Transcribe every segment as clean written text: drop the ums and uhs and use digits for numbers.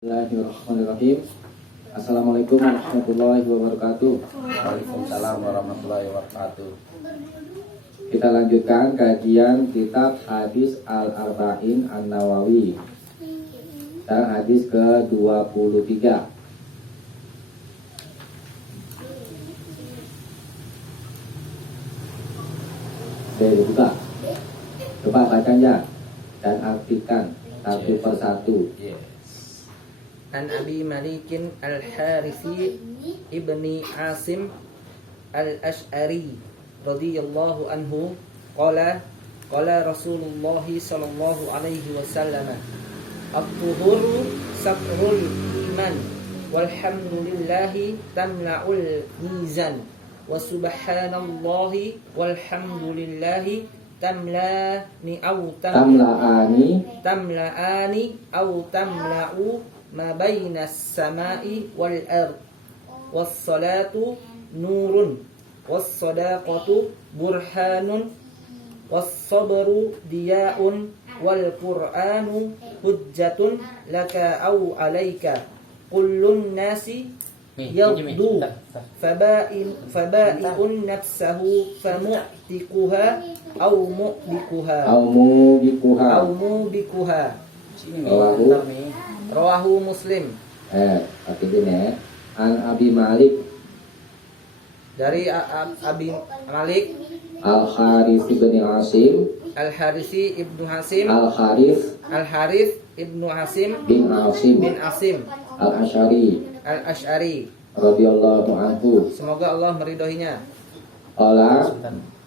Bismillahirrahmanirrahim. Assalamualaikum warahmatullahi wabarakatuh. Waalaikumsalam warahmatullahi wabarakatuh. Kita lanjutkan kajian kitab hadis Al-Arba'in An-Nawawi dan hadis ke-23. Saya buka. Coba bacanya dan artikan satu persatu. An Abi Malikin Al-Harithi Ibni Asim Al-Ash'ari radhiyallahu anhu qala Rasulullah sallallahu alaihi wasallam at-tuhuru satrul iman walhamdulillahi tamla'ul mizan wa subhanallahi walhamdulillahi tamla'ani au tamla'u ma bainas samai wal ard was salatu nurun was sadaqatu burhanun was sabru diyaun wal qur'anu hujjatun laka au alaika kullun nasi yaddu faba'i'un nafsahu famu'tikuha au mu'bikuha Rawahu Muslim. Artinya An Abi Malik, dari Abi Malik Al-Harith ibn Asim, Al-Harisi ibnu Hasim, Al-Harith ibnu Hasim bin Asim Al-Ash'ari radhiyallahu anhu. Semoga Allah meridhoinya.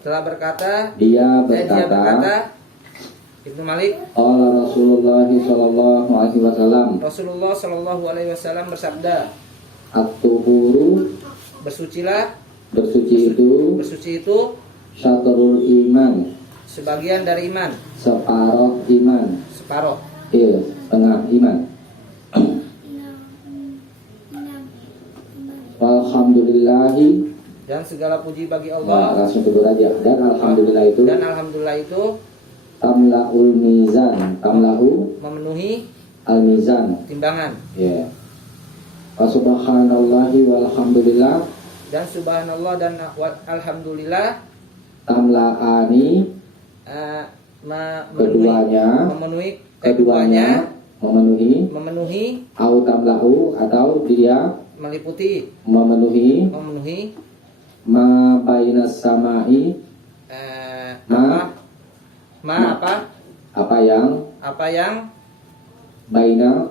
Telah berkata, dia berkata berkata Ibnu Malik, Rasulullah sallallahu alaihi wasallam, Rasulullah sallallahu alaihi wasallam bersabda, at-tuhuru, bersucilah, bersuci itu syatrul iman, sebagian dari iman, separuh, setengah iman. Walhamdulillahi, dan segala puji bagi Allah. Langsung dulu aja. Dan alhamdulillah itu tamla'ul mizan, memenuhi al-mizan, timbangan. Ya. Wa subhanallahi walhamdulillah, dan subhanallah dan alhamdulillah tamla'ani, memenuhi au tamla'u, atau dia memenuhi ma bainas samai, apa yang baina,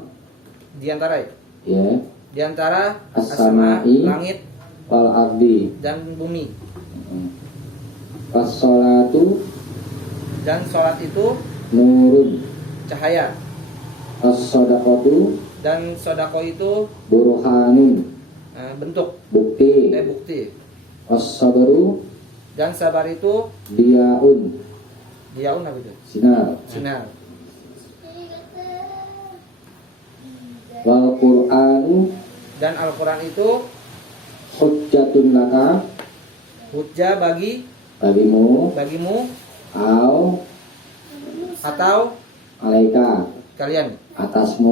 di antara as-samai langit wal ardi dan bumi. Was-sholatu, dan sholat itu nurun, cahaya. Was-shadaqatu, dan sodako itu burhanun, bentuk, bukti. Was-sabru, dan sabar itu diyaun apa itu? Sinar. Wal Qur'anu, dan Al-Quran itu hujjatun laka, hujjah bagimu, atau alaika, kalian, atasmu.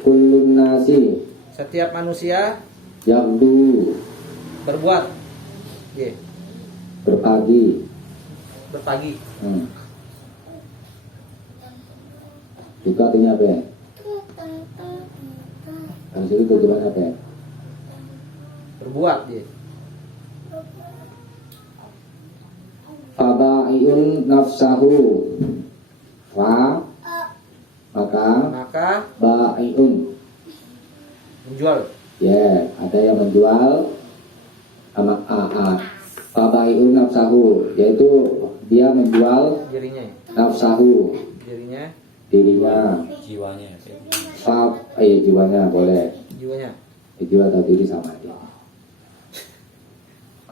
Kullun nasi, setiap manusia yabdu, berbuat, berpagi. Juga artinya apa ya? Harus itu tujuan apa ya? Berbuat, Faba'iun nafsahu, maka ba'iun, menjual. Ada yang menjual sama faba'iun nafsahu, yaitu dia menjual nafsahu, dirinya, jiwanya. jiwanya boleh. Jiwa atau diri sama dia.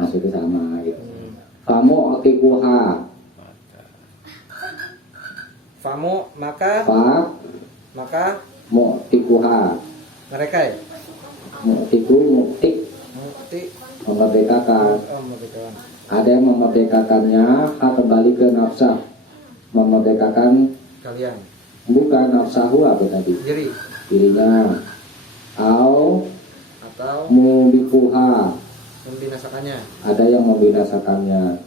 Maksudnya sama gitu. Famu atikuha, maka mu'tikuha, mereka muktik, memerdekakan. Ada yang memerdekakannya kembali ke nafsah, memerdekakan kalian. bukan nafsahu apa tadi? Diri. Dirinya. Au Atau mubikuha, membinasakannya. ada yang membinasakannya.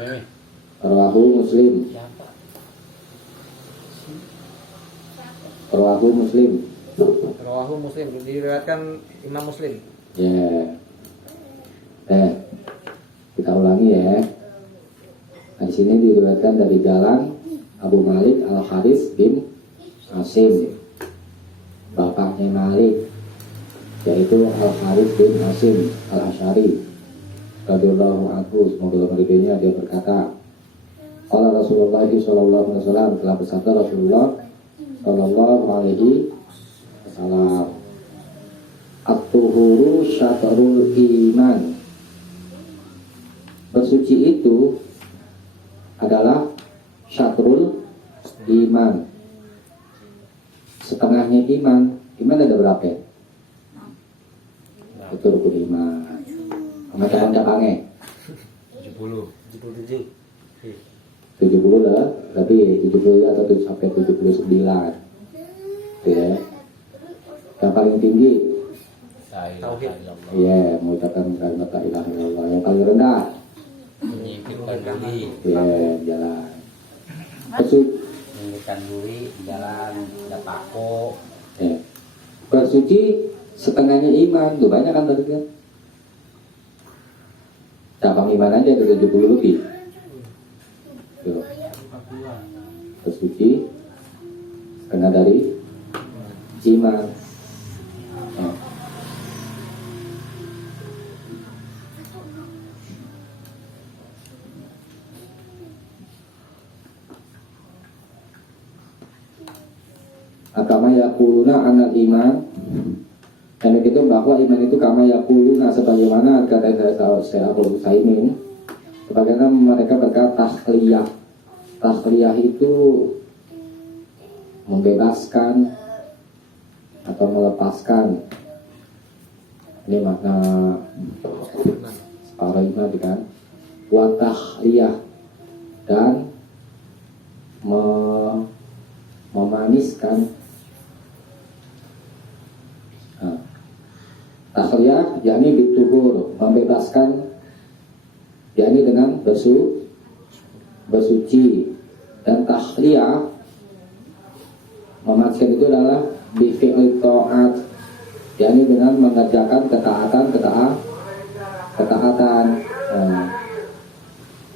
Ini. Rawahu Muslim. Rawahu Muslim. Rawahu Muslim, diriwayatkan Imam Muslim. Ya. Kita ulangi ya. Nah, di sini diriwayatkan dari jalan Abu Malik Al Haris bin Asim, bapaknya Malik, yaitu Al Haris bin Asim Al Asy'ari radhiyallahu anhu, semoga meridhoinya, dia berkata, qala Rasulullah sallallahu alaihi wasallam, telah bersabda Rasulullah sallallahu alaihi wasallam, at-tuhuru syatrul iman, bersuci itu adalah syatrul iman, setengahnya iman. Iman ada berapa ya? Itu rukun iman. Macam-macamnya 70. 77. 70 lah, tapi 70 atau sampai 79 gitu ya. Yang paling tinggi Tauhid. iya, mengucapkan kalimat la ilaha illallah. Yang paling rendah menyingkirkan diri, jalan bersuci, menyingkirkan diri jalan, ada pako. ya. Bersuci setengahnya iman tuh, banyak kan tadi kan. Cabang iman aja ada 70 lebih tuh. Bersuci setengah dari iman. Nah. Kama yaquluna anal iman, dan begitu bahwa iman itu kama yaquluna, sebagaimana kata saya Abu Utsaimin, sebagaimana mereka berkata tahliyah. Tahliyah itu membebaskan atau melepaskan. Ini makna separuh iman kan. Wa tahliyah, dan memaniskan. Tahliyah yakni bituhur, membebaskan, yakni dengan bersuci. Dan tahliyah memaniskan itu adalah bifi'li ta'at, yakni dengan mengerjakan ketaatan.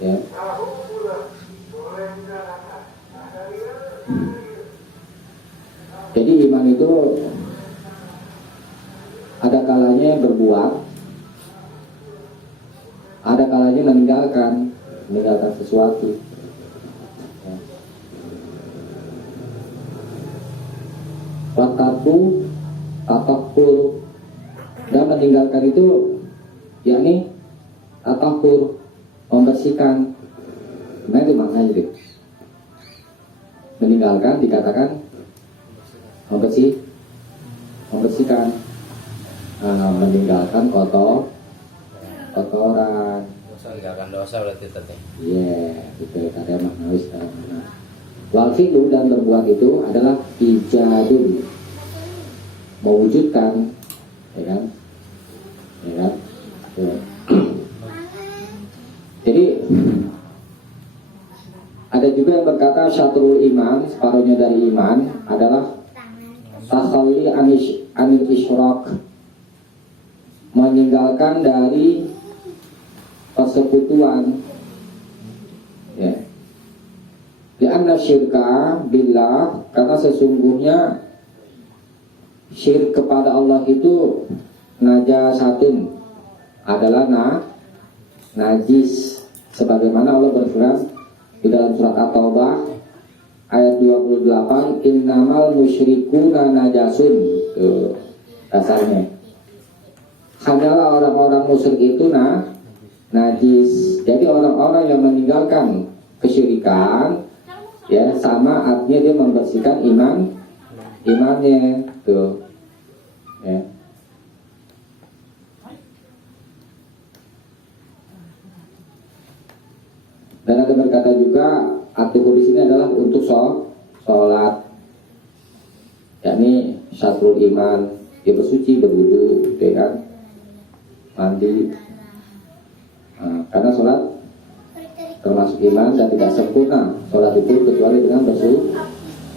Ya. Jadi iman itu ada kalanya berbuat, ada kalanya meninggalkan sesuatu. Ya. Wataku tatakur, dan meninggalkan itu yakni tatakur, membersihkan. Gimana itu maknanya gitu? Meninggalkan dikatakan membersihkan. Meninggalkan kotoran. Dosa, tinggalkan dosa berarti tadi. Iya, itu kata maknawi secara makna. Wal fi'lu, dan berbuat itu adalah ijadun, mewujudkan, ya kan? Ya. Jadi ada juga yang berkata syatrul iman, separuhnya dari iman adalah takhalli anil isyrak, meninggalkan dari persekutuan. Ya. Lianna syirka billah, karena sesungguhnya syirik kepada Allah itu najasatun, adalah najis, sebagaimana Allah berfirman di dalam surat At-Taubah ayat 28, innamal musyrikuna najasun. Tuh dasarnya, hanyalah orang-orang musyrik itu najis. Jadi orang-orang yang meninggalkan kesyirikan, ya, sama artinya dia membersihkan imannya tuh, ya. Dan ada berkata juga, atuh di sini adalah untuk sholat, yakni syatrul iman, dia bersuci, berwudu, gitu kan, mandi. Nah, karena sholat termasuk iman dan tidak sempurna sholat itu kecuali dengan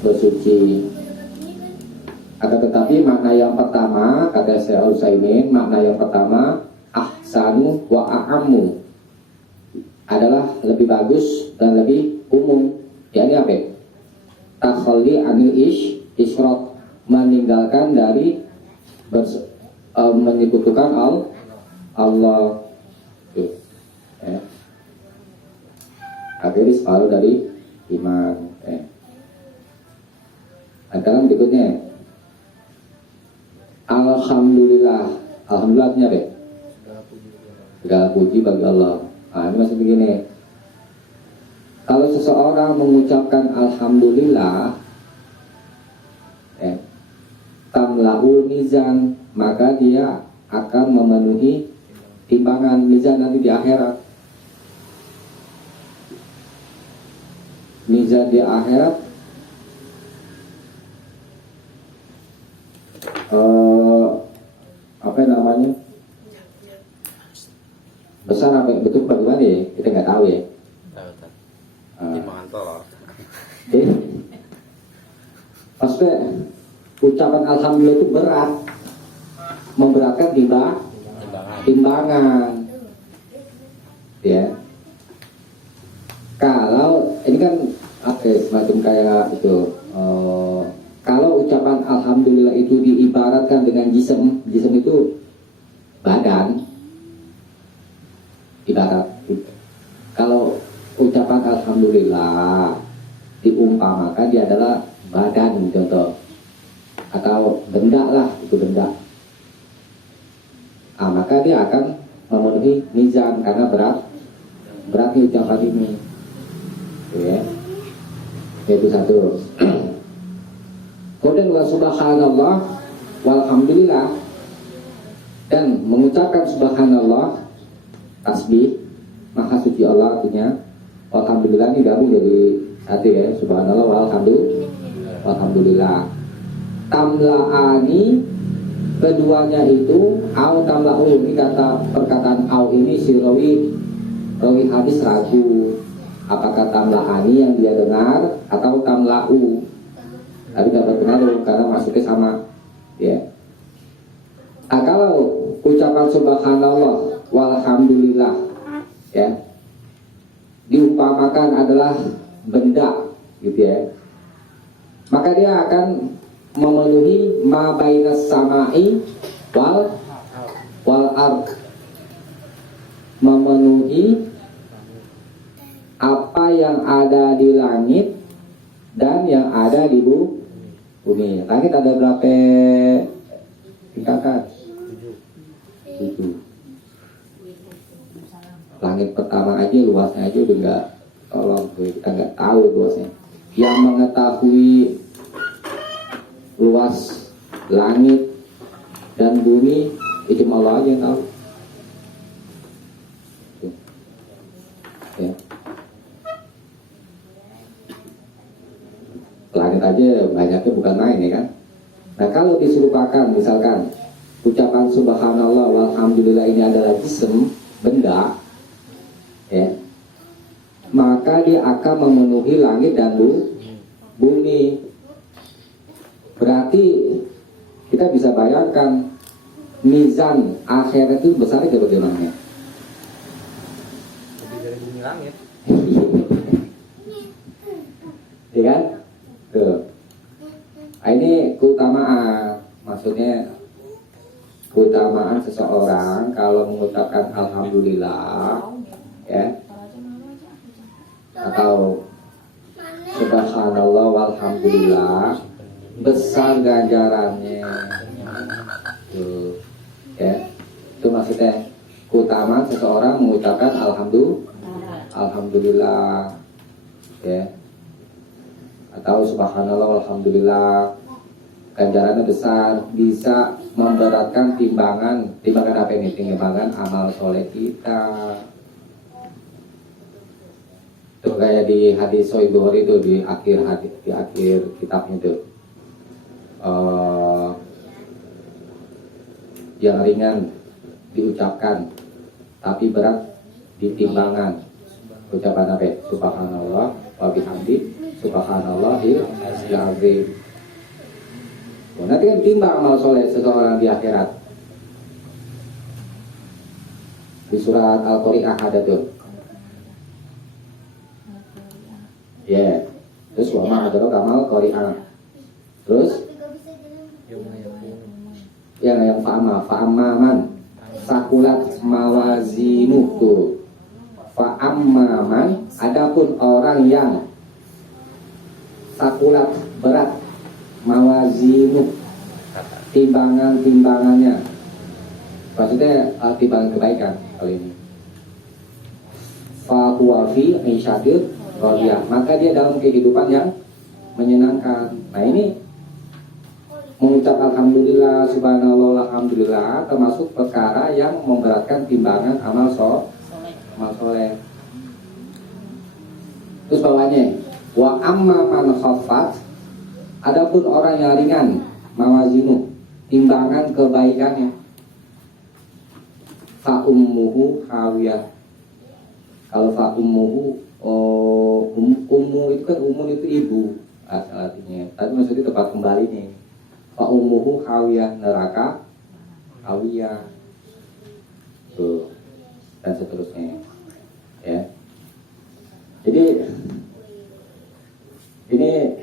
bersuci. Akan tetapi makna yang pertama, kata Syekh Al-Utsaimin, makna yang pertama ahsanu wa a'ammu adalah lebih bagus dan lebih umum. Yakni apa? Takhalli anil isyraq, meninggalkan dari menyekutukan Allah. Tuh, ya. Akhirnya separuh dari iman. Dalam berikutnya, alhamdulillah. Alhamdulillah artinya apa? Segala puji bagi Allah. Nah, ini masih begini. Kalau seseorang mengucapkan alhamdulillah, tamla'ul mizan, maka dia akan memenuhi timbangan mizan nanti di akhirat. Mizan di akhirat apa namanya, besar apa betul bagaimana ya, kita nggak tahu ya. Timbangan tolor. Maksudnya ucapan alhamdulillah itu berat, memberatkan timbangan, ya. Kalau ini kan semacam kayak itu. Kalau ucapan alhamdulillah itu diibaratkan dengan jism itu badan, ibarat. Kalau ucapan alhamdulillah diumpamakan dia adalah badan, contoh, atau benda lah, itu benda. Maka dia akan memenuhi mizan karena beratnya ucapan ini, ya. Itu satu. Kemudian wa subhanallah walhamdulillah, dan mengucapkan subhanallah tasbih maha suci Allah, artinya alhamdulillah ini gabung jadi satu ya, subhanallah walhamdulillah. Tamla'ani, keduanya itu au tamla'u, ini kata perkataan au ini si rawi hadis ragu apakah tamla'ani yang dia dengar atau tamla'u, tapi dapat pengaruh karena masuknya sama, ya. Kalau ucapan subhanallah walhamdulillah, ya, diumpamakan adalah benda, gitu ya, maka dia akan memenuhi ma bainas samai wal ard, memenuhi apa yang ada di langit dan yang ada di bumi. Langit ada berapa tingkatan? 7. Langit pertama aja luasnya aja udah nggak, tolong kita nggak tahu luasnya. Yang mengetahui luas langit dan bumi itu Allah aja yang tahu. Ya. Langit aja banyaknya bukan main, ya kan. Nah, kalau diserupakan misalkan ucapan subhanallah walhamdulillah ini adalah jism, benda, ya, maka dia akan memenuhi langit dan bumi. Berarti kita bisa bayangkan mizan akhirat itu besarnya bagaimana? Lebih dari bumi langit. Ya kan? Tuh. Nah, ini keutamaan, maksudnya keutamaan seseorang kalau mengucapkan alhamdulillah, ya, atau subhanallah walhamdulillah, besar ganjarannya. Tuh, ya. Itu maksudnya keutamaan seseorang mengucapkan alhamdulillah, ya, atau subhanallah walhamdulillah, ganjarannya besar, bisa memberatkan timbangan apa ini? Timbangan amal soleh kita. Tuh. Tuh kayak di hadis Sahih Bukhari itu di akhir hadis, di akhir kitabnya itu. Yang ringan diucapkan tapi berat di timbangan. Ucapan apa? Subhanallah wa bihamdi subhanallahil azim. Nanti kan timbang amal soleh seseorang di akhirat. Di surat Al-Qari'ah ada tuh. Ya, yeah. Terus wa ma adraka amal Qari'ah. Terus yang fa'amman sakulat mawazinuhu. Fa'amman, adapun orang yang sakulat berat mawazinu, timbangannya, maksudnya timbangan kebaikan kali ini. Fahuwa fi isyatir radiyah, maka dia dalam kehidupan yang menyenangkan. Nah ini mengucap alhamdulillah, subhanallah, alhamdulillah termasuk perkara yang memberatkan timbangan amal soleh. Terus bawahnya wa amma man khaffat, adapun orang yang ringan mawazinu, timbangan kebaikannya, fa ummuhu hawiyah. Kalau fa ummuhu, ummu itu kan ummun itu ibu artinya, tapi maksudnya tempat kembalinya. Fa ummuhu hawiyah, neraka hawiyah. Tuh, dan seterusnya. Ya. Jadi ini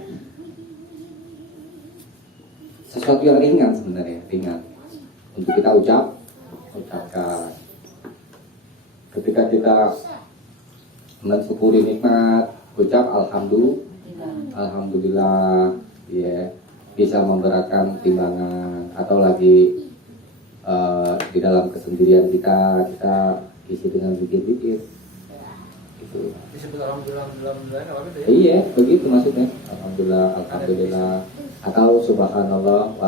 sesuatu yang ringan sebenarnya, ringan untuk kita ucapkan. Ketika kita mensyukuri nikmat, ucap alhamdulillah, ya, bisa memberatkan timbangan. Atau lagi di dalam kesendirian kita isi dengan zikir-zikir. Gitu. Disebut alhamdulillah apa itu ya? Iya, begitu maksudnya. Alhamdulillah. Atau subhanallah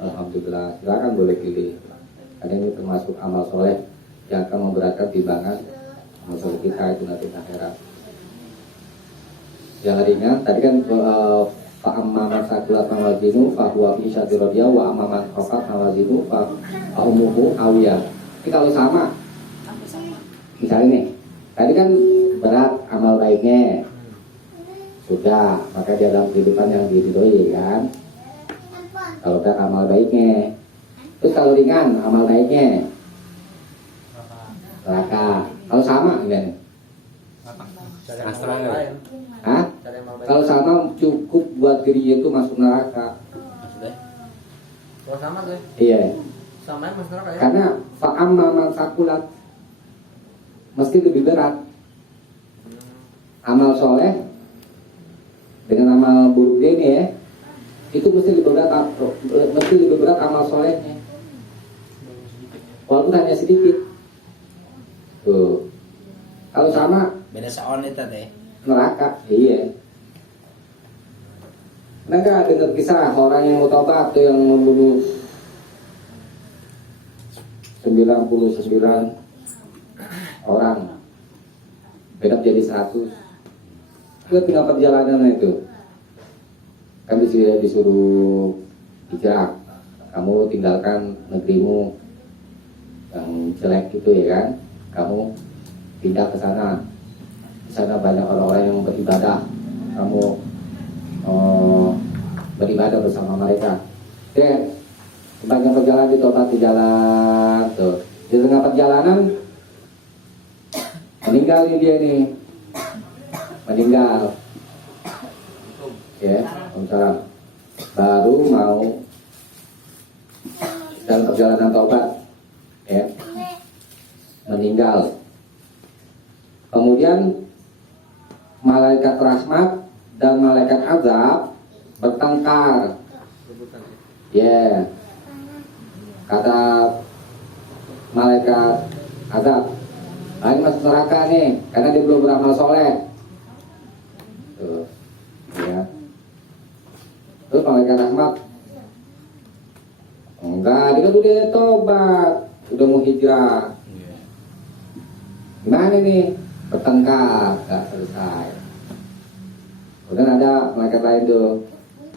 alhamdulillah. Silakan boleh pilih. Karena ini termasuk amal soleh yang akan memberatkan timbangan amal soleh kita itu nanti akhirat. Yang ringan tadi kan fa'amma man sakulat mawazinu fahuwa fi isyatir radiyah wa amma man khafat mawazinu fa ummuhu hawiyah. Tapi kalau sama, misalnya nih, tadi kan berat amal baiknya, sudah, maka dia dalam kehidupan yang diridhoi kan. Kalau berat amal baiknya, terus kalau ringan amal baiknya, neraka. Kalau sama gimana? Hah? Kalau sama cukup buat dirinya itu masuk neraka. Kalau sama tuh? Iya. Sama yang masuk neraka ya? Karena fa'amma man sakulat mesti lebih berat. Amal soleh dengan amal buruk ini ya, itu mesti lebih berat amal solehnya. Walaupun hanya sedikit. Tuh. Kalau sama beda seon itu teh. Neraka, iya. Mereka dengar kisah orang yang mau tobat tuh yang membunuh 99 orang, beda jadi 100. Itu tinggal perjalanan itu. Kan disuruh hijrah. Kamu tinggalkan negerimu yang jelek itu ya kan. Kamu pindah ke sana. Di sana banyak orang-orang yang beribadah. Kamu beribadah bersama mereka. Oke, sepanjang perjalanan ditobat di jalan tuh. Di tengah perjalanan meninggal dia nih. Meninggal. Ya, misalnya baru mau dalam perjalanan tobat, ya, meninggal. Kemudian malaikat rahmat dan malaikat azab bertengkar. Ya, kata malaikat azab, ini masuk neraka nih, karena dia belum beramal soleh. Tuh, ya. Terus malaikat rahmat, enggak, dia kan udah tobat, udah mau hijrah. Gimana nih? bertengkar, nggak selesai. Kemudian ada malaikat lain tuh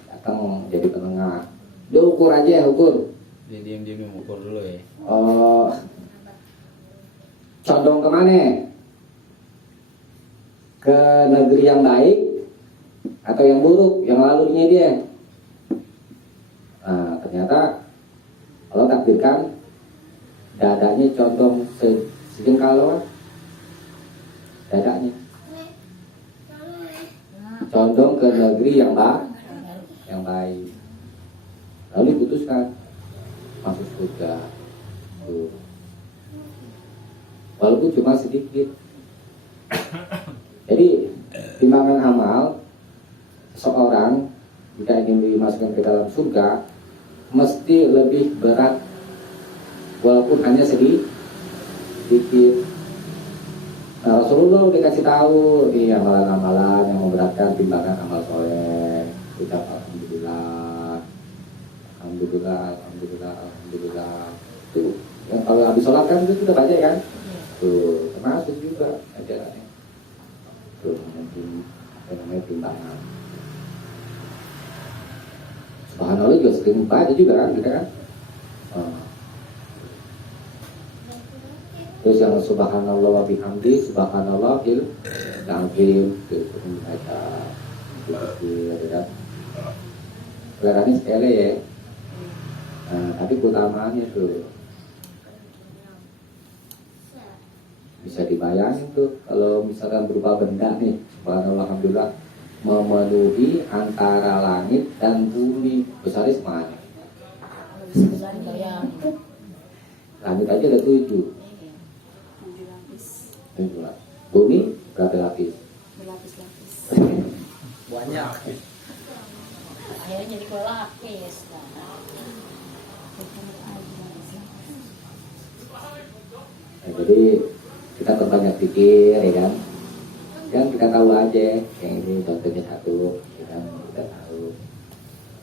datang jadi penengah. Dia ukur aja, ukur. Dia diam-diam mengukur dulu ya. Oh, condong kemana? Ke negeri yang baik atau yang buruk, yang lalunya dia? Nah, ternyata Allah takdirkan dadanya condong sejengkal doang. Dadanya condong ke negeri yang baik. Lalu diputuskan masuk surga. Tuh. Walaupun cuma sedikit. Jadi timbangan amal seseorang jika ingin dimasukkan ke dalam surga mesti lebih berat walaupun hanya sedikit. Nah, Rasulullah dikasih tahu ini amalan-amalan yang memberatkan timbangan amal soleh. Ucap alhamdulillah, alhamdulillah, alhamdulillah, alhamdulillah. Tuh, yang kalau habis sholat kan itu sudah baca kan? Tuh, termasuk juga ajarannya. Tuh, nanti namanya timbangan. Subhanallah juga sering baca juga kan, kita kan? Terus yang subhanallah wa bihamdi, subhanallah fil azim, itu membaca itu kan. Kelihatannya sepele ya. Nah, tapi keutamaannya tuh bisa dibayangin tuh kalau misalkan berupa benda nih, subhanallah alhamdulillah memenuhi antara langit dan bumi. Besarnya semuanya. Langit aja ada 7. Bumi berapa lapis? Berlapis-lapis. Banyak. Akhirnya jadi berlapis. Nah, jadi kita terbanyak pikir ya kan. Kan kita tahu aja yang ini contohnya satu, ya kan kita tahu.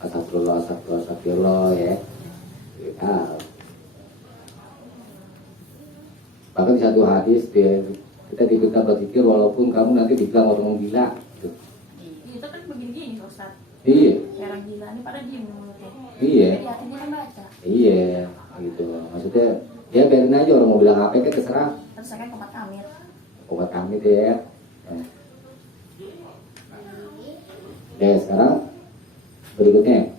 Astagfirullah, astagfirullah, astagfirullah ya. Kita bahkan di satu hadis kita diminta berpikir walaupun kamu nanti dibilang orang gila gitu. Itu kan begini-gini Ustaz. Iya. Kayak orang gila ini pada diem mulutnya. Iya. Jadi hatinya kan baca. Iya gitu. Maksudnya ya biarin aja orang mau bilang apa kan terserah. Terus saya kan komat amit. Obat kami deh ya. Nah. Oke, sekarang berikutnya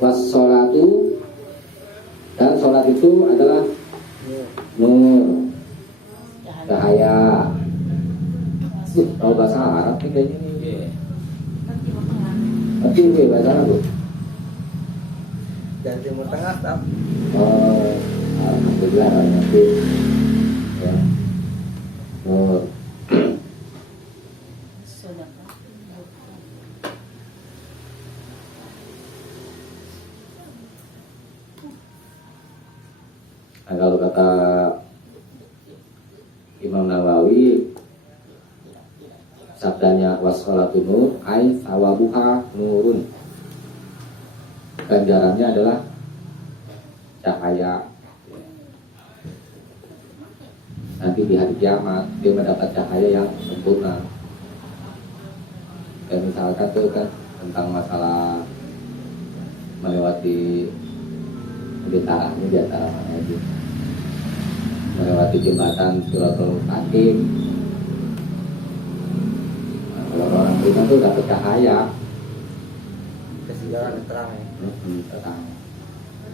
wassolatu, dan sholat itu adalah nur, cahaya. Tahu bahasa Arab nih kayaknya nih. Iya. Kan timur tengah. Tapi gue bahasa Arab tuh. Dan Timur Tengah tak. Oh, alhamdulillah nanti ya. Nur. Sudah. Nah, kalau kata Imam Nawawi, sabdanya wassalatu nur ai sawabuha nurun, ganjarannya adalah cahaya. Nanti di hari kiamat dia mendapat cahaya yang sempurna. Dan misalkan tuh kan tentang masalah melewati ini di antara mana aja, melewati jembatan Siratul Mustaqim. Nah, kalau orang beriman tuh dapat cahaya, Kasih jalan yang terang ya. terang.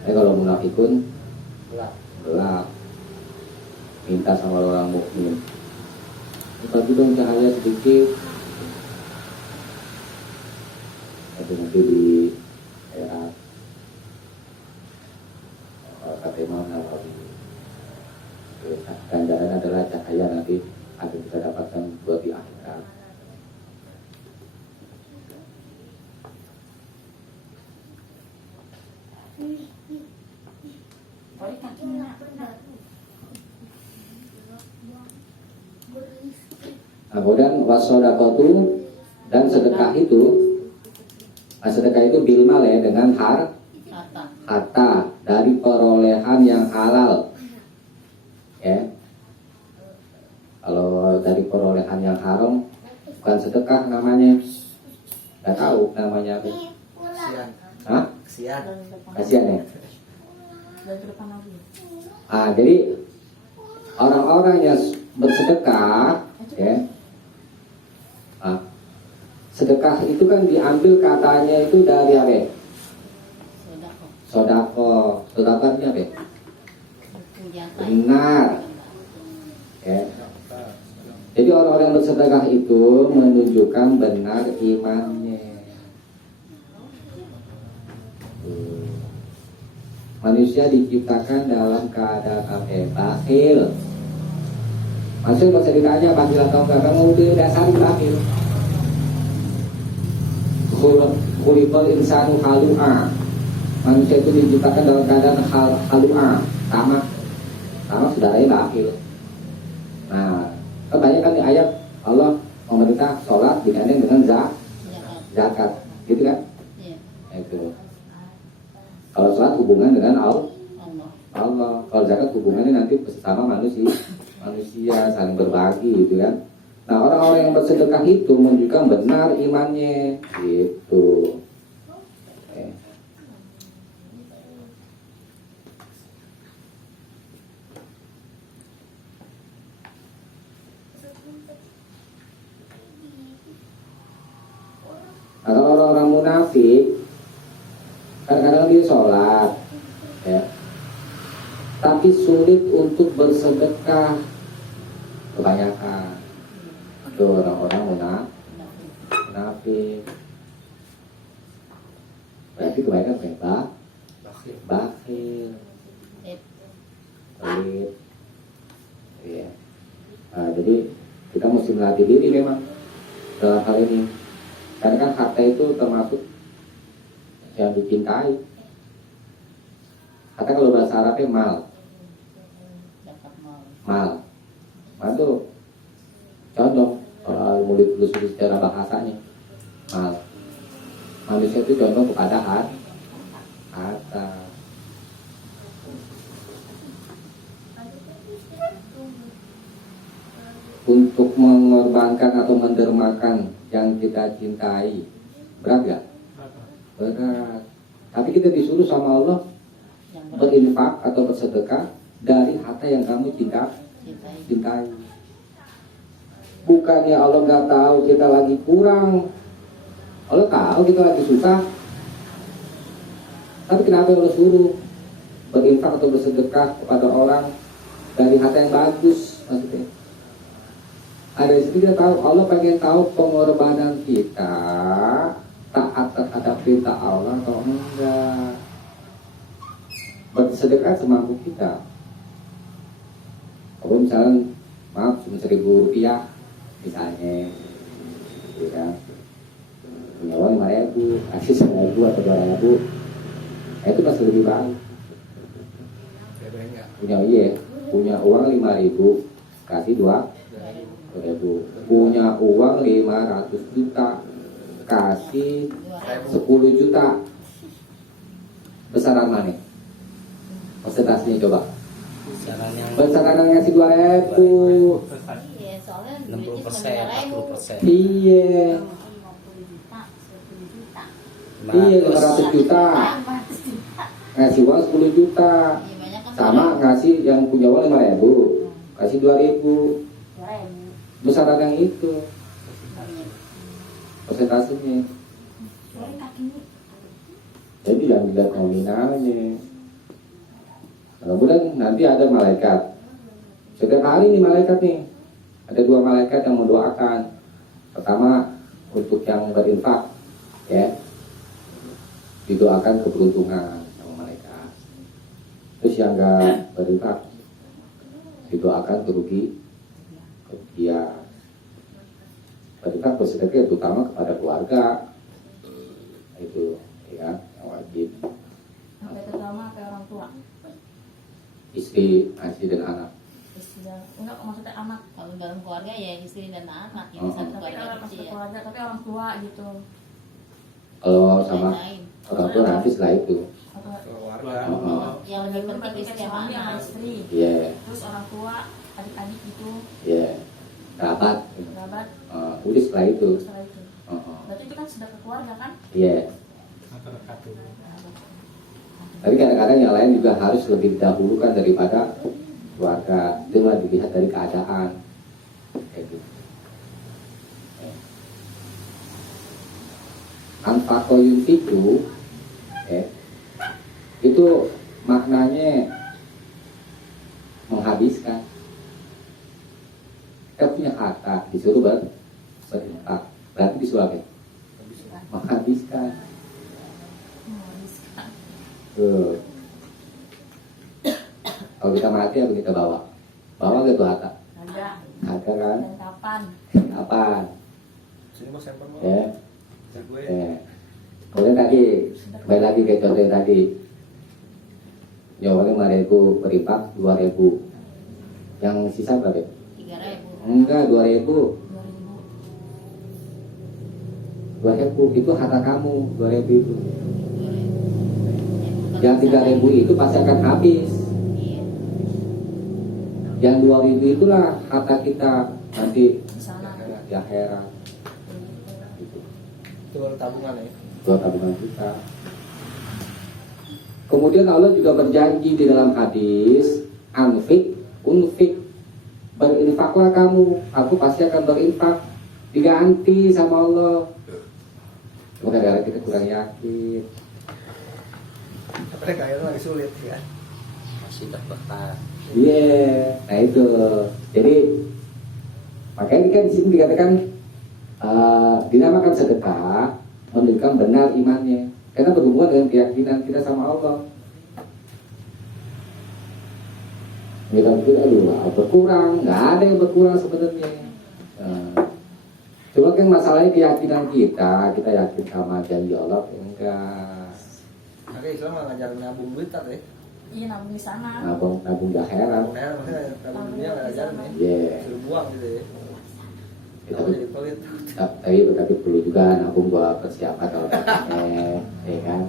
Kalau munafikun Gelap. gelap, minta sama orang mukmin, bagi dong cahaya sedikit. Tapi nanti di akhirat kata Imam Nawawi, ganjaran adalah cahaya nanti akan kita dapatkan buat di akhirat. Nah, kemudian wasodaqatu, dan sedekah itu, sedekah itu bilmal ya, dengan harta dari perolehan yang halal ya. Kalau dari perolehan yang haram bukan sedekah namanya. Nggak tahu namanya apa. Kesian. Hah? Kesian. Dari depan. Kasihan ya. Dari depan lagi. Jadi orang-orang yang bersedekah, ya, sedekah itu kan diambil katanya itu dari apa? Sodako. Sodako artinya apa? Benar. Ya. Jadi orang-orang yang bersedekah itu menunjukkan benar imannya. Manusia diciptakan dalam keadaan bakhil. Maksudnya kalau sedekahnya bakhil atau enggak, kamu udah dasari bakhil. Khuliqal insanu halu'a. Manusia itu diciptakan dalam keadaan halu'a, tamak saudaranya bakhil. Nah, kebanyakan di ayat Allah memerintah sholat digandeng dengan zakat, gitu kan? Itu. Kalau sholat hubungan dengan Allah. Kalau zakat hubungannya nanti bersama manusia saling berbagi, gitu kan? Nah, orang-orang yang bersedekah itu menunjukkan benar imannya, gitu. Kalau orang-orang munafik, kadang-kadang dia sholat, ya, tapi sulit untuk bersedekah. Kebanyakan itu orang-orang munafik. Berarti kebanyakan bebas, bakhil, pelit. Ya. Nah, jadi kita mesti melatih diri memang dalam hal ini. Karena kan harta itu termasuk yang dicintai. Harta kalau bahasa Arabnya mal. Mal itu contoh kalau mau ditelusuri secara bahasanya. Mal. Manusia itu contoh kepada harta. Untuk mengorbankan atau mendermakan yang kita cintai, berat gak? Berat. Tapi kita disuruh sama Allah berinfak atau bersedekah dari harta yang kamu cintai. Bukannya Allah nggak tahu kita lagi kurang, Allah tahu kita lagi susah. Tapi kenapa Allah suruh berinfak atau bersedekah kepada orang dari harta yang bagus, maksudnya? Ada di situ kita tahu, Allah pengen tahu pengorbanan kita taat terhadap perintah Allah atau enggak. Bersedekah semampu kita. Kalau misalnya, maaf cuma 1.000 rupiah misalnya, ya, punya uang 5.000, kasih 1.000 atau 2.000, itu masih lebih baik. Punya uang 5.000, kasih 2.000. Punya uang 500 juta, kasih 10 juta. Besaran mana? Persentasenya coba. Besaran yang ngasih 2.000. Iya, soalnya 60%, 40%. Iya. 500 juta. Ngasih uang 10 juta. Sama ngasih yang punya uang 5.000, kasih 2.000. Besaran yang itu persentasenya. Jadi yang dilihat nominalnya. Mudah-mudahan nanti ada malaikat. Setiap hari nih malaikat nih, ada 2 malaikat yang mendoakan. Pertama untuk yang berinfak, ya, didoakan keberuntungan sama malaikat. Terus yang enggak berinfak didoakan kerugian. Berikan bersedekah terutama kepada keluarga, itu ya yang wajib. Sampai terutama ke orang tua. Istri dan anak. Enggak, maksudnya anak. Kalau dalam keluarga ya istri dan anak, ya satu Tapi keluarga kalau pas kecil. keluarga, tapi orang tua gitu. Kalau sama orang tua nanti setelah itu. Atau Keluarga. Yang lebih penting berarti istri kayak sama suami sama anak. istri. Iya, Terus orang tua, adik-adik gitu. iya. kerabat. kerabat. Udah setelah itu. Setelah itu. Berarti itu kan sudah ke keluarga kan? Iya. Atau dekat tuh. Tapi kadang-kadang yang lain juga harus lebih didahulukan daripada keluarga. Itu mah dilihat dari keadaan. Kayak gitu. Anfaqo yunfiqu, itu maknanya menghabiskan. Kita punya harta, disuruh berinfak. Berarti disuruh apa? Menghabiskan. Tuh. Kalau kita mati apa kita bawa? Bawa ke tuh harta? Ada. Harta kan? Dan kapan? Kapan? Sini bos handphone bos. Ya. Si gue. Kemudian tadi kembali lagi ke contoh yang tadi. Jawabannya 5.000 berinfak 2.000. Yang sisa berapa? 3.000. Enggak, 2.000. 2000. 2.000 itu harta kamu, 2.000 itu. 2.000. Yang 3.000 itu pasti akan habis. Iya. Yang 2.000 itulah harta kita nanti Di sana. di akhirat. Gitu. Itu baru tabungan ya. Buat tabungan kita. Kemudian Allah juga berjanji di dalam hadis, anfik, unfik, berinfaklah kamu, aku pasti akan berinfak, diganti sama Allah. Cuma kadang-kadang kita kurang yakin. Tapi kayaknya lagi sulit ya. Masih berberkah. Iya, nah itu. Jadi makanya kan di sini dikatakan dinamakan sedekah menunjukkan benar imannya. Karena berhubungan dengan keyakinan kita sama Allah. Kita pikir, aduh, berkurang, nggak ada yang berkurang sebenarnya. Cuma kan masalahnya keyakinan kita yakin sama janji Allah, enggak. Oke, Islam nggak ngajarin nabung duit tak ya? Iya, nabung di sana. Nabung di akhirat. Nabung ya, maksudnya nabung dunia nggak ngajarin ya. Iya. Suruh buang gitu ya. Kita Kalau jadi pelit. tapi perlu juga nabung buat persiapan kalau pakai, ya kan?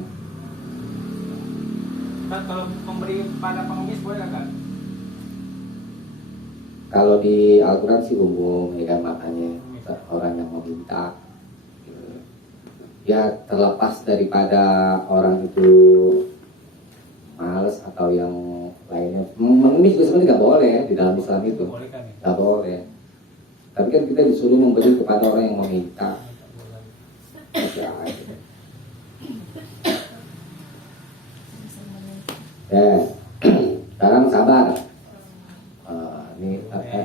Kan kalau memberi pada pengemis boleh nggak? Kalau di Al-Quran sih umum, ya kan, makanya orang yang meminta gitu. Ya terlepas daripada orang itu males atau yang lainnya, mengemis juga sebenarnya nggak boleh di dalam Islam itu, Boleh kan ya? nggak boleh. Tapi kan kita disuruh memberi kepada orang yang meminta. Ya, sekarang sabar. Ini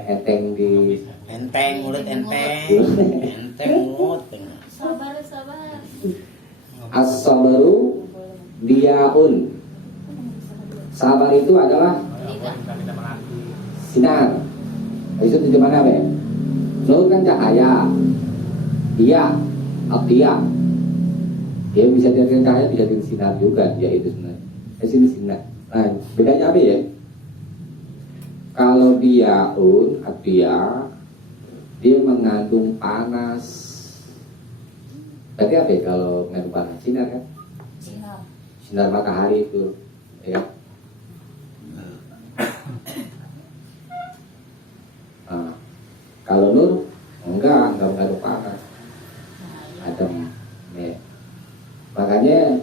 enteng di Enteng mulut enteng. Enteng mulut. Sabar, sabar. as-sabru diaun. Sabar itu adalah Kita melati. sinar. Itu di mana apa ya? Nur kan cahaya. Dia, dia. Dia bisa dijadikan cahaya, bisa dijadikan sinar juga. Dia itu sebenarnya. Sini sinar. Nah, bedanya apa ya? Kalau diaun, dia mengandung panas. Berarti apa ya kalau mengandung panas? Sinar kan? Sinar. Sinar matahari itu, ya. Nah, kalau nur enggak mengandung panas, adem. Ya. Makanya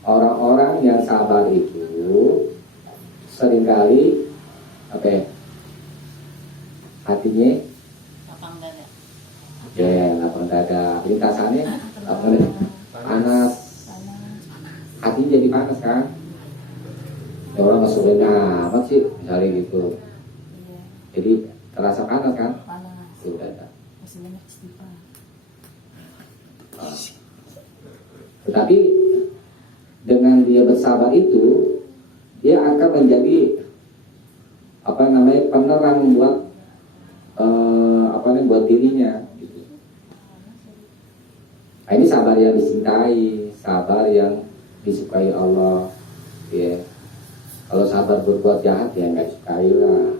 orang-orang yang sabar itu seringkali apa ya? Hatinya Lapang dada. ya lapang dada, lintasannya lapang dada, panas, hatinya jadi panas kan? Ya, orang nggak suka amat sih misalnya gitu, Iya, jadi terasa panas kan? panas. Itu dada. Masih banyak istighfar. Tetapi dengan dia bersabar itu, dia akan menjadi penerang buat buat dirinya. Gitu. Nah, ini sabar yang dicintai, sabar yang disukai Allah. Ya. Kalau sabar berbuat jahat ya nggak sukai lah.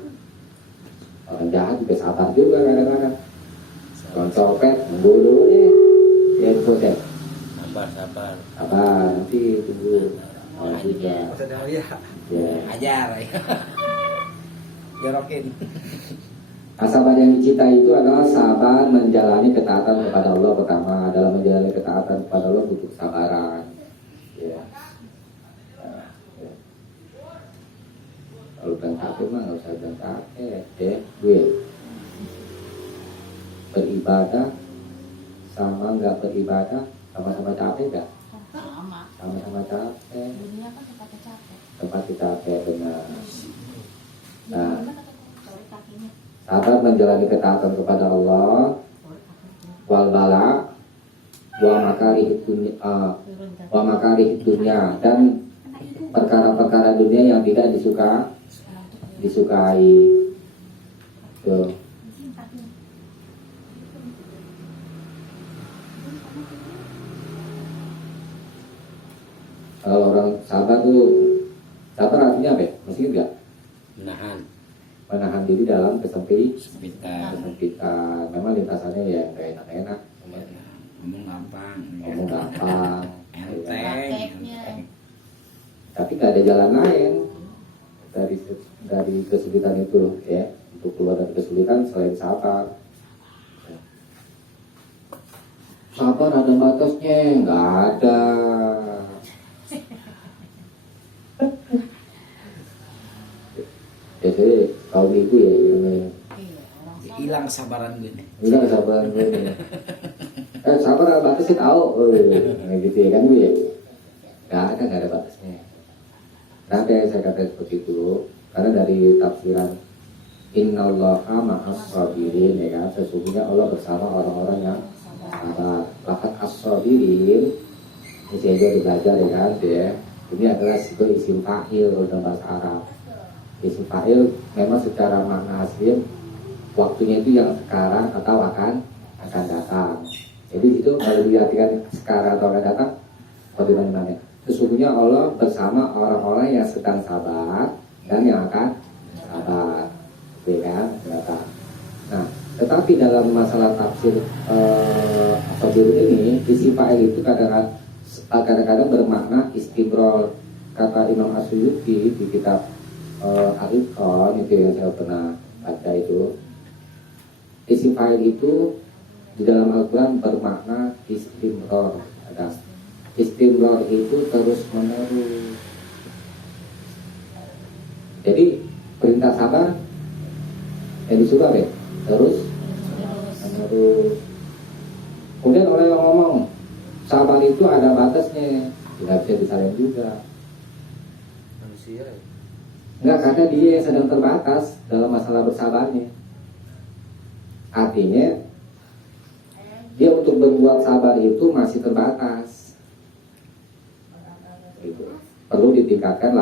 Orang jahat juga sabar juga kadang-kadang. Orang copet, membunuh ya itu deh. Sabar. Sabar, nanti tunggu. Juga. Maksudnya dia Ya. Ajar ya. Jorokin. Sabar yang dicintai itu adalah sabar menjalani ketaatan kepada Allah pertama. Dalam menjalani ketaatan kepada Allah butuh kesabaran. Ya. Ya. Kalau bilang capek mah nggak usah bilang capek, gue beribadah sama nggak beribadah sama-sama capek nggak? Sama. Sama-sama capek. Dunia kan tempatnya capek. Tempat capek benar. Nah, Sorry kakinya. sabar menjalani ketaatan kepada Allah, wal bala, wa makarih dunia, Turun kaki. wa makarih dunia, dan perkara-perkara dunia yang tidak disukai. Tuh. Kalau orang sabar tuh, sabar artinya apa ya? Masih ingat nggak? Menahan. Menahan diri dalam kesempitan. Sepitan. Memang lintasannya ya nggak enak-enak, Ngomong gampang. ngomong gampang, Prakteknya. tapi nggak ada jalan lain dari kesulitan itu ya. Untuk keluar dari kesulitan selain sabar. Sabar ada batasnya, nggak ada. Biasanya kaum ibu ya yang Iya, orang sabar. Hilang kesabaran gue nih. enggak sabar gue nih. Sabar ada batasnya tahu, kayak gitu ya kan bu ya. Nggak ada batasnya. Nanti saya katakan seperti itu karena dari tafsiran Innallaha ma'as sabirin, ya kan, sesungguhnya Allah bersama orang-orang yang sabar. Lafaz as-sabirin ini saya juga belajar ya kan ya. Ini adalah sebuah isim fa'il dalam bahasa Arab. Isim fa'il memang secara makna asli waktunya itu yang sekarang atau akan datang. Jadi itu kalau diartikan sekarang atau akan datang, bagaimana? Sesungguhnya Allah bersama orang-orang yang sedang sabar dan yang akan sabar, ya kan? Datang. Nah, tetapi dalam masalah tafsir sabir ini, isim fa'il itu kadang-kadang bermakna istimrol. Kata Imam Asyuyuti di kitab Al-Iqan itu yang saya pernah baca itu, isim fa'il itu di dalam Al-Quran bermakna istimror. Ada istimror itu terus menerus. Jadi perintah sabar yang disuruh apa ya? Terus menerus. Kemudian orang yang ngomong sabar itu ada batasnya, tidak bisa disalin juga. Manusia ya. Enggak, karena dia yang sedang terbatas dalam masalah bersabarnya. Artinya dia untuk berbuat sabar itu masih terbatas. Gitu. Perlu ditingkatkan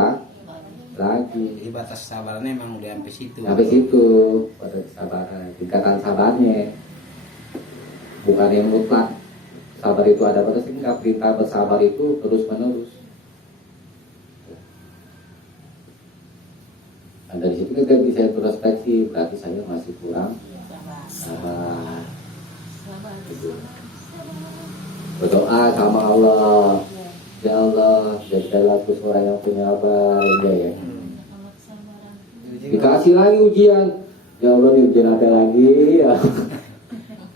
lagi. Jadi batas sabarannya emang udah sampai situ. Sampai situ pada kesabaran, tingkatan sabarnya. Bukan yang mutlak. Sabar itu ada batas, enggak. Perintah bersabar itu terus menerus. Dan dari situ kita bisa introspeksi, berarti saya masih kurang sabar. Gitu. Berdoa sama Allah, ya Allah, jadikanlah aku seorang yang punya sabar, ya. Dikasih lagi ujian, ya Allah, ini ujian apa lagi? Ya.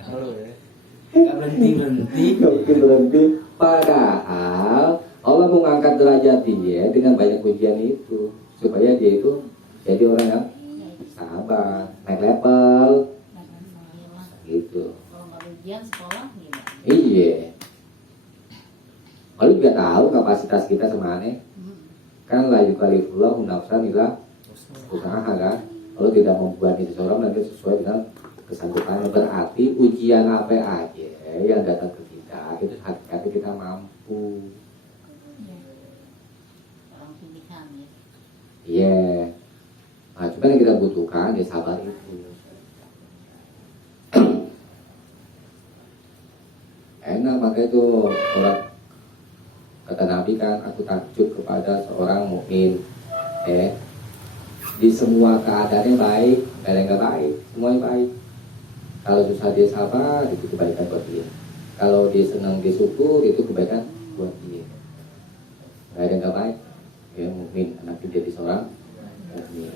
Halo ya. Gak berhenti. Nggak mungkin berhenti. Padahal Allah mau ngangkat derajat dia dengan banyak ujian itu, supaya dia itu jadi orang yang sabar, naik level, gitu. Kalau nggak ujian sekolah gimana? Iya. Lalu juga tahu kapasitas kita semana. Kan la yukallifullahu nafsan illa usaha kan. Kalau tidak membuat seseorang nanti sesuai dengan kesanggupannya, berarti ujian apa aja yang datang ke kita itu hakikatnya kita mampu. Orang pilihan ya. Iya. Nah, cuma yang kita butuhkan ya sabar itu. Enak, maka itu orang kata Nabi kan, aku takjub kepada seorang mukmin, di semua keadaannya baik, gak ada yang gak baik, semuanya baik. Kalau susah dia sabar, itu kebaikan buat dia. Kalau dia senang dia syukur, itu kebaikan buat dia. Gak ada yang gak baik, ya mukmin, anak jadi seorang mukmin.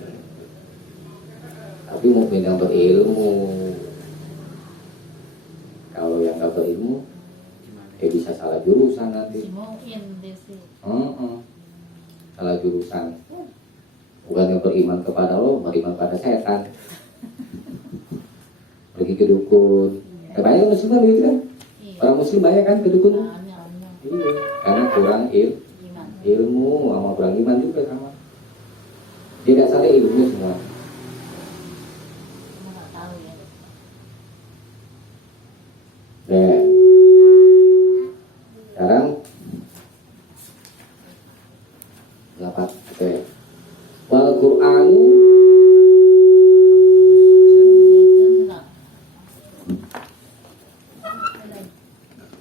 Tapi mukmin yang berilmu. Kalau yang nggak berilmu, bisa salah jurusan nanti. Simuin desi. Salah jurusan. Bukan yang beriman kepada Allah, beriman pada setan. Pergi ke dukun. Banyak muslim kan gitu kan? Iya. Orang muslim banyak kan ke dukun? Banyak. Iya. Karena kurang Iman. ilmu sama kurang iman juga sama. Tidak salah ilmu semua. Cuma nggak tahu ya. Nah, sekarang dapat oke. Wal Qur'anu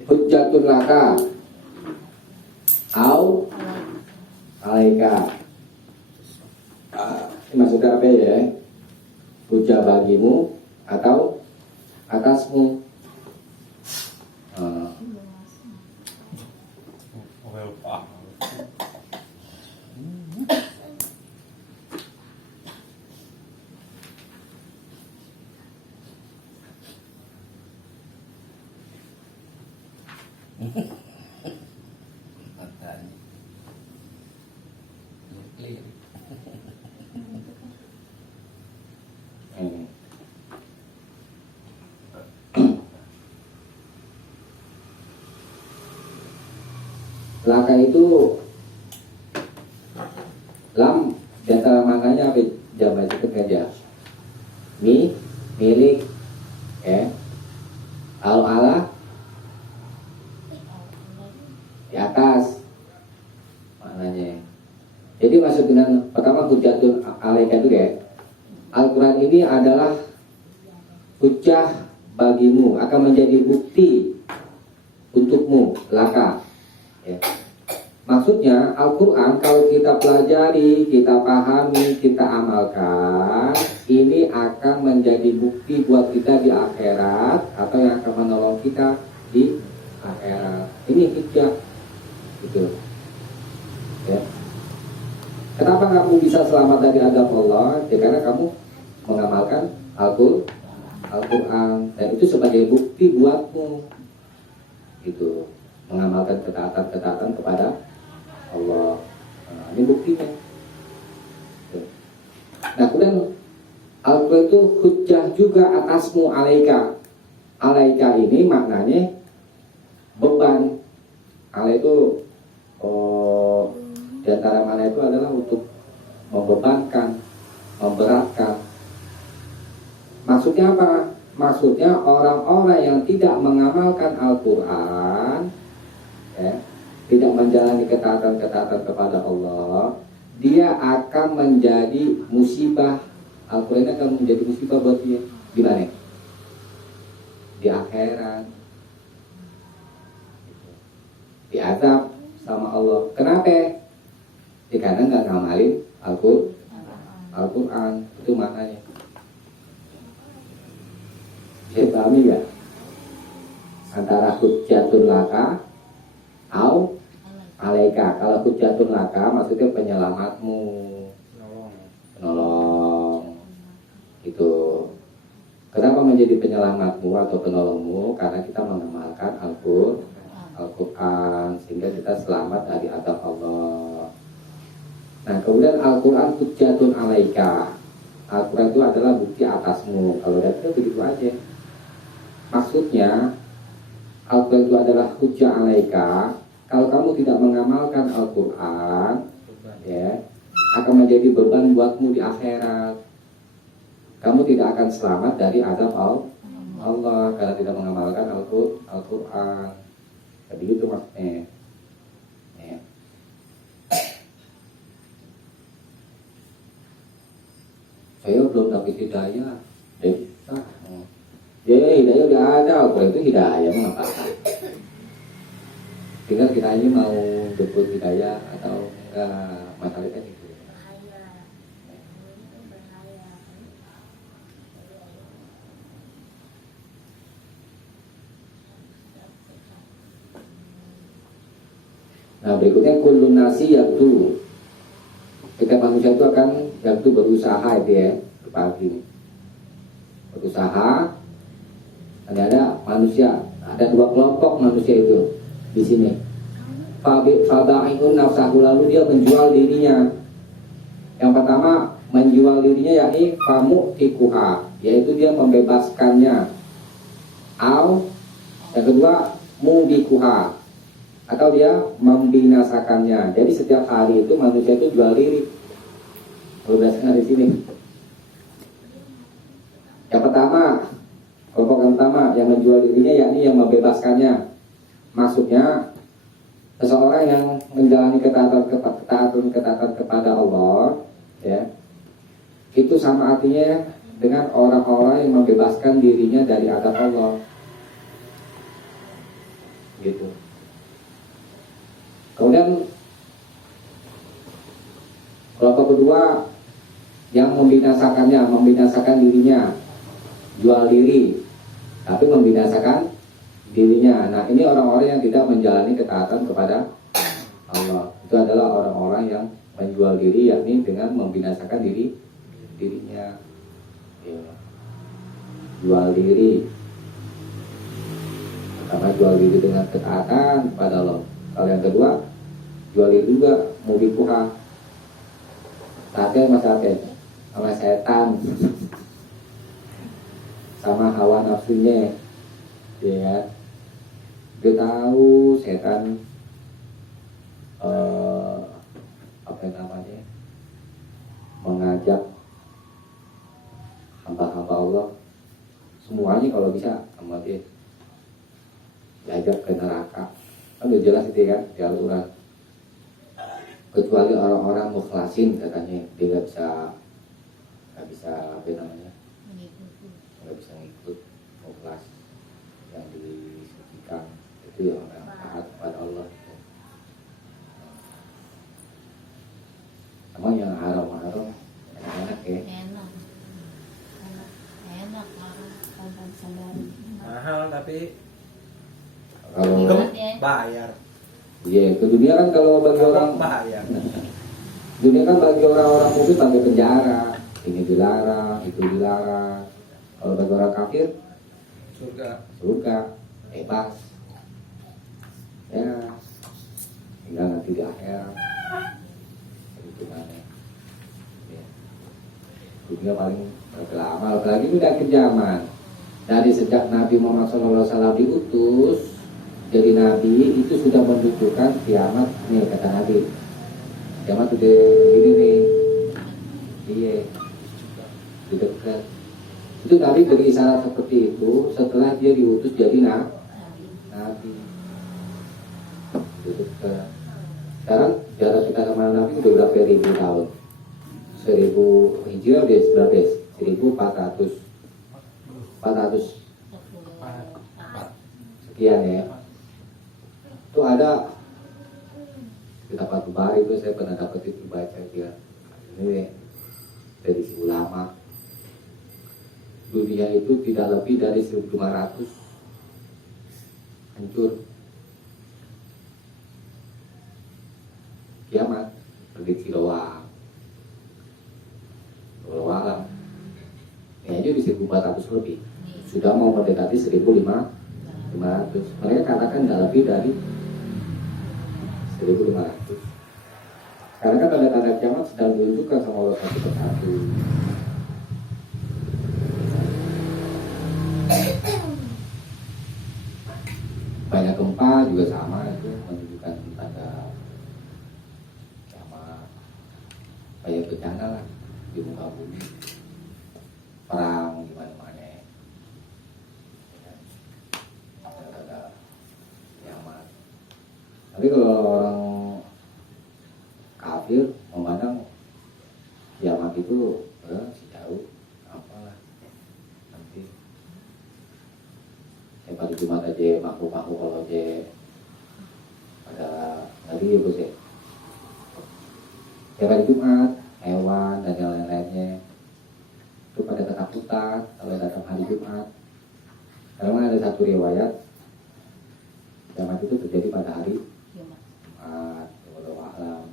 Itu hujjatun laka au alaika. Ini maksudnya apa ya? Hujjah bagimu atau atasmu. Matanya. Nuklir. Laka itu lam di antara maknanya apa? Jamak itu kerja. Milik, ala di atas maknanya. Jadi maksud dengan pertama hujjatun alaika itu ya, Al-Quran ini adalah hujjah bagimu, akan menjadi bukti untukmu, laka ya. Maksudnya Al-Quran kalau kita pelajari, kita pahami, kita amalkan, ini akan menjadi bukti buat kita di akhirat, atau yang akan menolong kita di akhirat. Ini hujjah gitu ya. Kenapa kamu bisa selamat dari adab Allah? Ya karena kamu mengamalkan Al-Quran, dan itu sebagai bukti buatmu gitu, mengamalkan ketaatan kepada Allah. Nah, ini buktinya. Nah, kemudian Al-Quran itu hujjah juga atasmu, alaika. Alaika ini maknanya beban. Ala itu di antara mana itu adalah untuk membebankan, memberatkan. Maksudnya apa? Maksudnya orang-orang yang tidak mengamalkan Al-Quran, ya, tidak menjalani ketaatan-ketaatan kepada Allah, dia akan menjadi musibah. Al-Quran akan menjadi musibah buat dia. Di mana? Di akhirat. Diazab sama Allah. Kenapa? Ya karena nggak ngamalin Al-Quran. Itu maknanya. Saya pahami nggak? Antara hujjatun laka au alaika. Kalau hujjatun laka maksudnya penyelamatmu, penolong itu. Kenapa menjadi penyelamatmu atau penolongmu? Karena kita mengamalkan Al-Quran, sehingga kita selamat dari azab Allah. Nah, kemudian Al-Quran hujjatun alaika. Al-Quran itu adalah bukti atasmu. Kalau dapetnya begitu aja. Maksudnya Al-Quran itu adalah hujjah alaika. Kalau kamu tidak mengamalkan Al-Quran, ya, akan menjadi beban buatmu di akhirat. Kamu tidak akan selamat dari azab Allah karena tidak mengamalkan Al-Quran. Jadi itu maksudnya. Ya. Saya belum dapat hidayah. Ya, hidayah udah ada. Al-Quran itu hidayah, mengapa? Tinggal kita ini mau jemput hidayah atau enggak, masalahnya itu. Nah, berikutnya kullun nasi yaktu. Setiap manusia itu akan yaktu berusaha itu ya, pagi. berusaha. Ada manusia, ada dua kelompok manusia itu di sini. Fabai'un nafsahu, lalu dia menjual dirinya. Yang pertama menjual dirinya yakni kamu tikuha, yaitu dia membebaskannya. Yang kedua mubikuha, atau dia membinasakannya. Jadi setiap hari itu manusia itu jual diri. Berdasarkan di sini. Yang pertama, kelompok yang pertama yang menjual dirinya yakni yang membebaskannya. Maksudnya seseorang yang menjalani ketaatan kepada Allah, ya, itu sama artinya dengan orang-orang yang membebaskan dirinya dari azab Allah. Gitu. Kemudian kelompok kedua yang membinasakan dirinya, jual diri, tapi membinasakan dirinya. Nah, ini orang-orang yang tidak menjalani ketaatan kepada Allah. Itu adalah orang-orang yang menjual diri, yakni dengan membinasakan dirinya. Ya. Jual diri. Pertama jual diri dengan ketaatan kepada Allah. Kalau yang kedua, jual diri juga mubikuha. Sate sama setan. Sama hawa nafsunya. Ya. Dia tahu setan apa namanya, mengajak hamba-hamba Allah semuanya kalau bisa sama dia diajak ke neraka. Kan udah jelas itu kan jaluran, kecuali orang-orang mukhlasin katanya dia nggak bisa apa namanya, nggak bisa ngikut mukhlas yang disucikan. Itu yang orang taat kepada Allah. Sama yang haram-haram enak ya. Enak Tanpa sadari. Mahal tapi Kalau bayar. iya, ke dunia kan kalau bagi orang Bayar. dunia kan bagi orang-orang mukmin pakai penjara, ini dilarang, itu dilarang. Kalau bagi orang kafir surga bebas. Ya, tinggal nanti di akhirat. Itu mana? Ya. Dunia paling lama, apalagi itu udah akhir zaman. Dari sejak Nabi Muhammad SAW diutus jadi Nabi, itu sudah menunjukkan kiamat nih, kata Nabi. Kiamat udah begini nih. Iya, di dekat. Itu Nabi beri isyarat seperti itu setelah dia diutus jadi Nabi. Di dekat. Sekarang jarak kita sama Nabi udah berapa ribu tahun? 1000 Hijriah udah berapa? 400 sekian ya. Itu ada kita Batu Bari itu saya pernah dapat itu baca dia. Ini dari si ulama. Dunia itu tidak lebih dari 1500 hancur. Kiamat prediksi doang. Walau ini aja di 1400 lebih. Sudah mau mendekati 1500. Mereka katakan tidak lebih dari 1500. Karena kan tanda-tanda kiamat sedang ditunjukkan sama Allah satu persatu. Banyak gempa juga sama, itu menunjukkan tanda kiamat. Banyak bencana lah di muka bumi, perang di mana-mana. Tanda-tanda kiamat. Tapi kalau orang kafir memandang kiamat itu sejauh apalah nanti. Pada Jumat aja makhluk-makhluk kalau aja pada ngeri ya bos ya. Pada Jumat hewan dan yang lain-lainnya itu pada ketakutan kalau datang hari Jumat. Karena ada satu riwayat kiamat itu terjadi pada hari Jumat. Wallahu a'lam.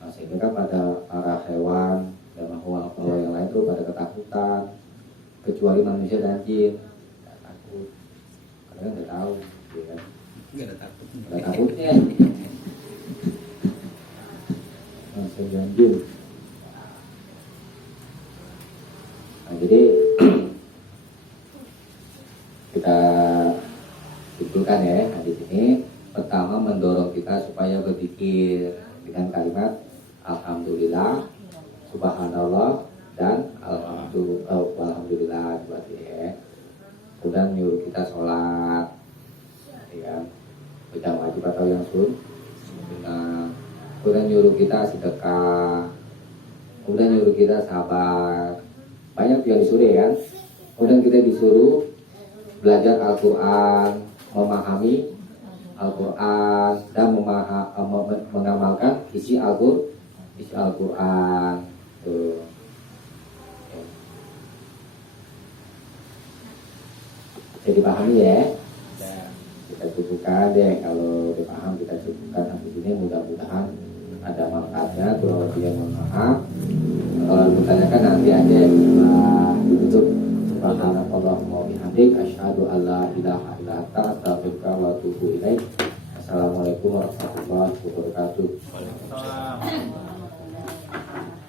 Nah, sehingga pada para hewan dan makhluk yang lain itu pada ketakutan. kecuali manusia dan jin. Nggak takut, karena nggak tahu, ya kan? Nggak ada takut. Nggak takutnya. Manusia dan jin. Nah, jadi kita simpulkan ya di sini. Pertama, mendorong kita supaya berpikir dengan kalimat alhamdulillah, subhanallah, dan alhamdulillah berarti ya. Kemudian nyuruh kita sholat, ya, yang wajib atau yang sunnah. Kemudian nyuruh kita sedekah. Kemudian nyuruh kita sabar. Banyak yang disuruh ya kan. Kemudian kita disuruh belajar Al-Quran, memahami Al-Quran, dan mengamalkan isi Al-Quran. Tuh. Jadi dipahami ya. Kita cukupkan deh, kalau dipaham kita cukupkan sampai sini. Mudah-mudahan ada manfaatnya. Kalau dia mohon maaf. Kalau ditanyakan nanti aja kita tutup. Subhanallahumma wa bihamdik, asyhadu an la ilaha illa anta, astaghfiruka wa atubu ilaik. Assalamualaikum warahmatullahi wabarakatuh. Waalaikumsalam.